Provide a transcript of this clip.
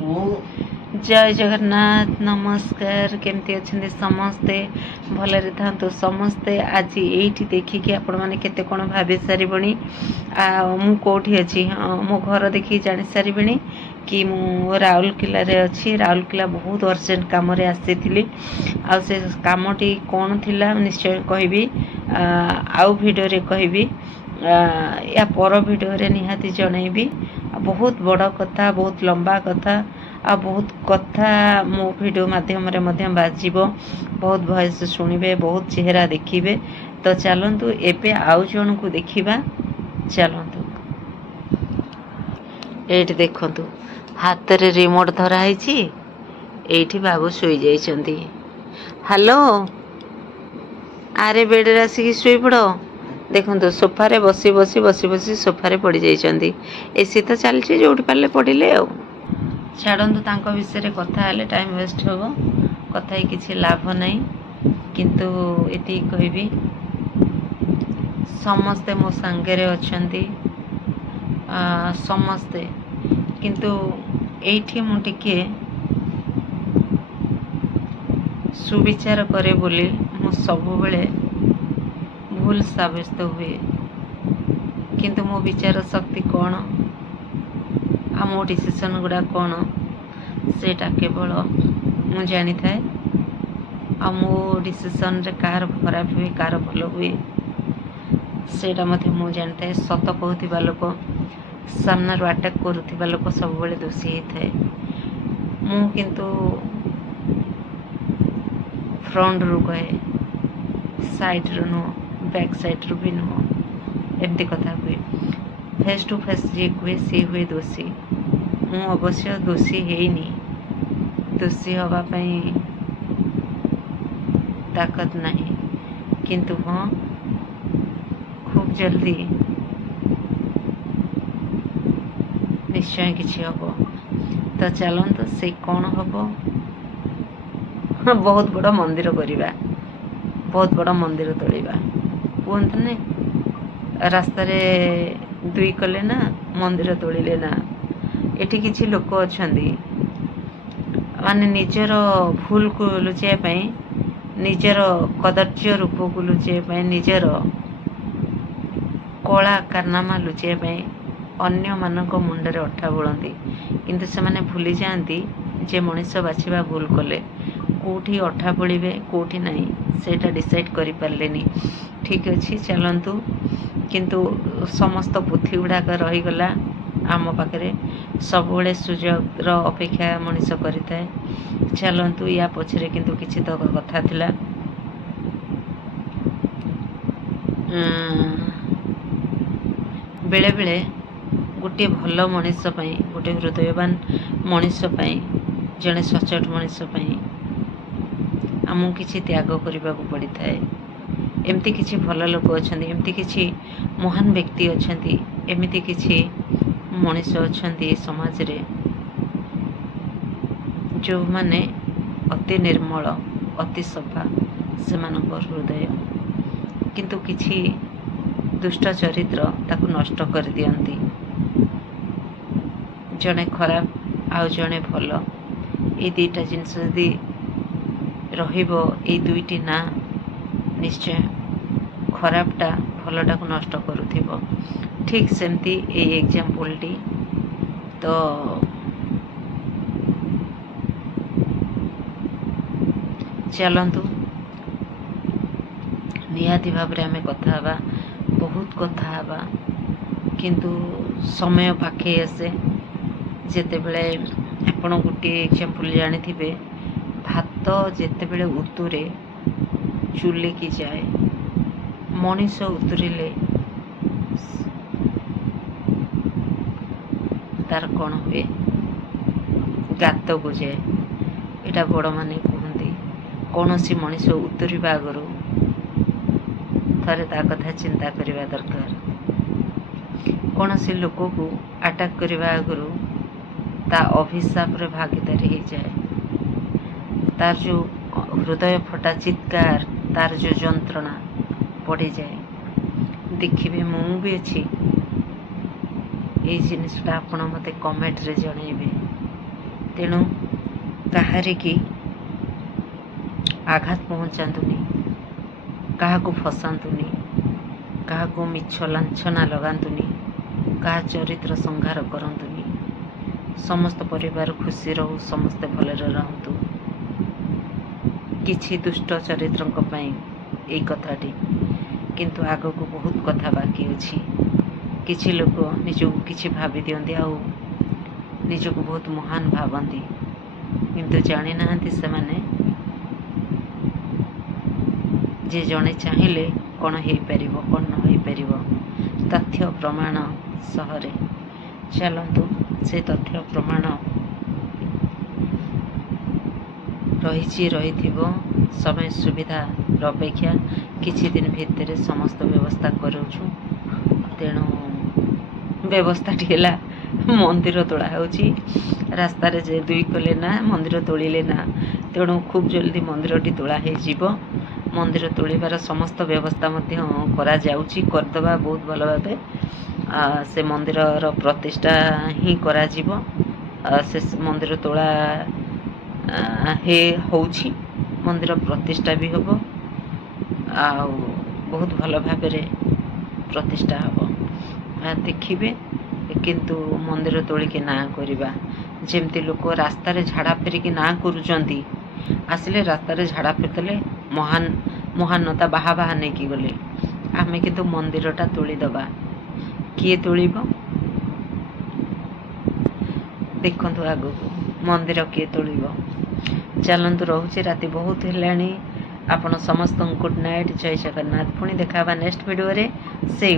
जय जगन्नाथ नमस्कार केमती अच्छे समस्ते भलरे था समस्ते आज ये देखिकी आपण मैंने केते कौन भाभी सारी मुझे अच्छी मो घर देखी जानी सारी कि मु राउरकेला रे अच्छी राउरकेला बहुत अर्जेंट कम आसी से कमटी कौन थिला निश्चय कहबी आउ वीडियो रे कहबी या पर वीडियो रे निहाती जनइबी बहुत बड़ कथा बहुत लंबा कथा आ बहुत कथा मो वीडियो माध्यम रे बाजिब बहुत भयस शुणिबे बहुत चेहरा देखिबे तो चलतु एबे आउ जन को देखिबा चलतु एठी देखंतु हाथ रे रिमोट धरा हैची एठी बाबू सोई जाइछंती हेलो आरे बेड रे आसी सोई पड़ो देखंतु सोफा रे बसी बसी बसी बसी सोफा रे पड़ी जाइछंती एसी तो चलछि जोठी पाले पड़िले आ छाड़ू तांको विषय रे कथा हेले टाइम वेस्ट होबो कथा ही किछि लाभ नहीं किंतु एति कहबी समस्ते मो संगे रे अछंती समस्ते किंतु एठी मु टिके सुविचार करे बोली मु सब बेले भूल साबित हुए किंतु मो विचार शक्ति कौन आ मो डिसीजन गुड़ा कौन सेटा केवल मु जानी थाए आ मो डिसीजन रे कार खराब हुए कार भल हुए सेटा मते मु जानी थाए सत कहूथिबा लोक सामना रो अटैक करूथिबा लोक सब बेले दोषी थाए मु किंतु फ्रंट रू कहे साइड रू नो बैक साइड रू भी नो एमती कथा हुए फेस टू फेस जे हुए सी हुए दोषी मु अवश्य दोषी हेनी दोषी हवा पई ताकत नहीं किंतु हाँ खूब जल्दी निश्चय किसी हम तो चलते से कौन हम बहुत बड़ मंदिर करवा बहुत बड़ मंदिर तोड़वा कहते ना रास्ता दुई कले ना मंदिर तोड़िले ना एठी किछि लोक अछंदी माने निजर भूल को लुचाई पई निजर कदर्य रूप को लुचाई पई निजर कला कारनामा लुचाई पई अन्य मानक मुंडरे अठा बोलती किंतु से माने भूली जाती जे मनुष्य बाछिबा भूल कले कोठी अठा बोलिबे कोठी नहीं सेटा डिसाइड करि पारलेनी ठीक अछि चलंतु किंतु समस्त बुद्धि गुड़ाक रहीगला आम पाखे सब सुजोग अपेक्षा मनीष करें चलतु या पछरे किंतु किसी तो कथा थिला बेले बेले गोटे भल मनीष गोटे हृदयवान मनीष जड़े सचोट मनीष आमको किसी त्याग करने को पड़ी था एमती किसी भल लोक अच्छा एमती किसी महान व्यक्ति अच्छा एमती किसी मनीष अच्छा समाज रे जो माने अति निर्मल अति सफा से हृदय किंतु किसी दुष्ट चरित्र ताकु नष्ट कर दियंती जड़े खराब आउ जड़े भल ये दुईटा जिनस यदि रहिबो ए दुईटी ना निश्चय खराबटा भलटा को नष्ट करुथिबो ठीक सेमती ए एग्जांपल टी तो चलतु निहाती भाव रे आमे कथा हवा बहुत कथा हवा किंतु समय पाखे आसे जेते बेले आपण गोटे एग्जांपल जानिथिबे भात जेते बेले उतुरे चुली की जाए मनीष उतरिले तार कौन हुए गात को जाए यहाँ बड़ माने कहते कौन सी मनीष उतरवा आगु थे ता कथा चिंता करवा दरकार कौन सी लोक को अटैक करने आगु ता अभिशाप रे भागीदारी हो जाए तार जो हृदय फटा चित्कार तार जो जंत्रणा पड़ जाए देखिए मु भी अच्छी ये जिनटा आपण मते कमेंट रे जनइबे ତେଣୁ କାହାରିକି ଆଘାତ ପହଞ୍ଚାନ୍ତୁନି, କାହାକୁ ଫସାନ୍ତୁନି, କାହାକୁ ମିଛ ଲାଞ୍ଛନା ଲଗାନ୍ତୁନି, କାହା ଚରିତ୍ର ସଂହାର କରନ୍ତୁନି। ସମସ୍ତ ପରିବାର ଖୁସି ରହୁ, ସମସ୍ତେ ଭଲରେ ରହନ୍ତୁ। କିଛି ଦୁଷ୍ଟ ଚରିତ୍ରଙ୍କ ପାଇଁ ଏଇ କଥାଟି, କିନ୍ତୁ ଆଗକୁ ବହୁତ କଥା ବାକି ଅଛି। କିଛି ଲୋକ ନିଜକୁ କିଛି ଭାବି ଦିଅନ୍ତି ଆଉ ନିଜକୁ ବହୁତ ମହାନ ଭାବନ୍ତି, କିନ୍ତୁ ଜାଣିନାହାନ୍ତି ସେମାନେ ଯେ ଜଣେ ଚାହିଁଲେ କ'ଣ ହେଇପାରିବ, କ'ଣ ନ ହେଇପାରିବ। ତଥ୍ୟ ପ୍ରମାଣ ସହରେ ଚାଲନ୍ତୁ, ସେ ତଥ୍ୟ ପ୍ରମାଣ ରହିଥିବ। ସମୟ ସୁବିଧାର ଅପେକ୍ଷା କିଛି ଦିନ ଭିତରେ ସମସ୍ତ ବ୍ୟବସ୍ଥା କରୁଛୁ। ତେଣୁ ବ୍ୟବସ୍ଥାଟି ହେଲା ମନ୍ଦିର ତୋଳା ହେଉଛି। ରାସ୍ତାରେ ଯେ ଦୁଇ କଲେ ନା, ମନ୍ଦିର ତୋଳିଲେ ନା। ତେଣୁ ଖୁବ୍ ଜଲ୍ଦି ମନ୍ଦିରଟି ତୋଳା ହେଇଯିବ। ମନ୍ଦିର ତୋଳିବାର ସମସ୍ତ ବ୍ୟବସ୍ଥା ମଧ୍ୟ କରାଯାଉଛି, କରିଦେବା ବହୁତ ଭଲ ଭାବେ। ସେ ମନ୍ଦିରର ପ୍ରତିଷ୍ଠା ହିଁ କରାଯିବ। ସେ ମନ୍ଦିର ତୋଳା ହେଉଛି, ମନ୍ଦିର ପ୍ରତିଷ୍ଠା ବି ହେବ, ଆଉ ବହୁତ ଭଲ ଭାବରେ ପ୍ରତିଷ୍ଠା ହେବ। ଦେଖିବେ, କିନ୍ତୁ ମନ୍ଦିର ତୋଳିକି ନାଁ କରିବା, ଯେମିତି ଲୋକ ରାସ୍ତାରେ ଝାଡ଼ା ଫେରିକି ନାଁ କରୁଛନ୍ତି। ଆସିଲେ ରାସ୍ତାରେ ଝାଡ଼ା ଫେରିଦେଲେ, ମହାନତା ବାହା ନେଇକି ଗଲେ। ଆମେ କିନ୍ତୁ ମନ୍ଦିରଟା ତୋଳିଦେବା। କିଏ ତୋଳିବ? ଦେଖନ୍ତୁ ଆଗକୁ ମନ୍ଦିର କିଏ ତୋଳିବ। ଚାଲନ୍ତୁ, ରହୁଛି। ରାତି ବହୁତ ହେଲାଣି। ଆପଣ ସମସ୍ତଙ୍କୁ ଗୁଡ୍ ନାଇଟ୍, ଜୟ ଜଗନ୍ନାଥ। ପୁଣି ଦେଖା ହେବା ନେକ୍ସଟ ଭିଡ଼ିଓରେ ସେଇ